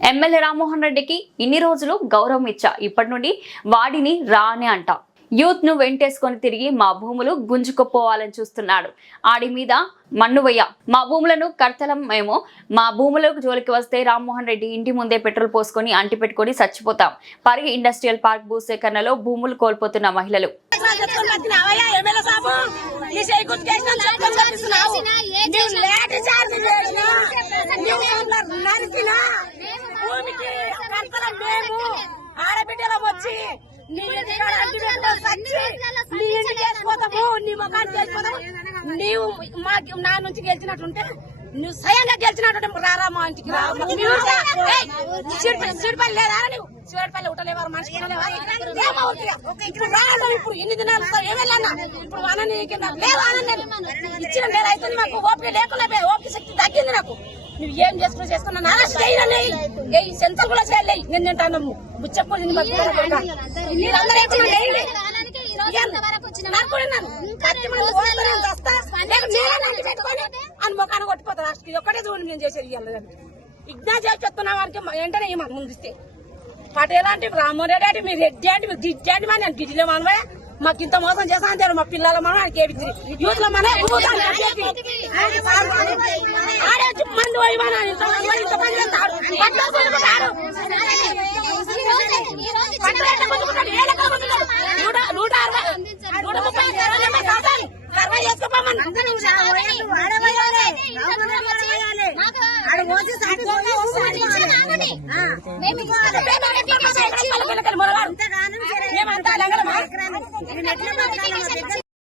MLA Rammohan రెడ్డికి ఇన్ని రోజులు గౌరవం ఇచ్చా, ఇప్పటి నుండి వాడిని రానే అంట. యూత్ ను వెంటేసుకొని తిరిగి మా భూములు గుంజుకుపోవాలని చూస్తున్నాడు. ఆడి మీద మన్నువయ్య, మా భూములను కర్తలం మేము, మా భూములకు జోలికి వస్తే రామ్మోహన్ రెడ్డి ఇంటి ముందే పెట్రోల్ పోసుకొని అంటి పెట్టుకొని చచ్చిపోతాం. పరిగి ఇండస్ట్రియల్ పార్క్ భూసేకరణలో భూములు కోల్పోతున్న మహిళలు. నీవు నా నుంచి గెలిచినట్టుంటే నువ్వు స్వయంగా గెలిచినట్టు రారా మా ఇంటికి సిడిపల్లి లేదా నువ్వు సిడిపల్లి ఉట్టలేవారు మనిషి ఇప్పుడు ఎన్ని దినాలు ఏమేళ్ళన్నా ఇప్పుడు అనని ఇచ్చిన నెల అయితే మాకు ఓపిక లేకుండా ఓపిక శక్తి తగ్గింది నాకు. నువ్వు ఏం చేసుకున్నా నాన్న సెంటర్ కూడా చేయలేయి. నేను తింటాను బుచ్చప్పుడు అని మొఖాన్ని కొట్టిపోతా రాష్ట్రం ఒక్కటే చూడండి నేను చేసేది ఇగ్నా చేసి చెప్తున్నా వారికి వెంటనే ముందిస్తే పటేల్ అంటే రామ్మోహన్ రెడ్డి మీరు రెడ్డి అంటే మీరు దిడ్డి అంటే మన గిడ్డిలో మనమే మాకు ఇంత మోసం చేస్తా అంటారు. మా పిల్లల మనం ఆయనకి ఏపించి యూత్ లో మన మంది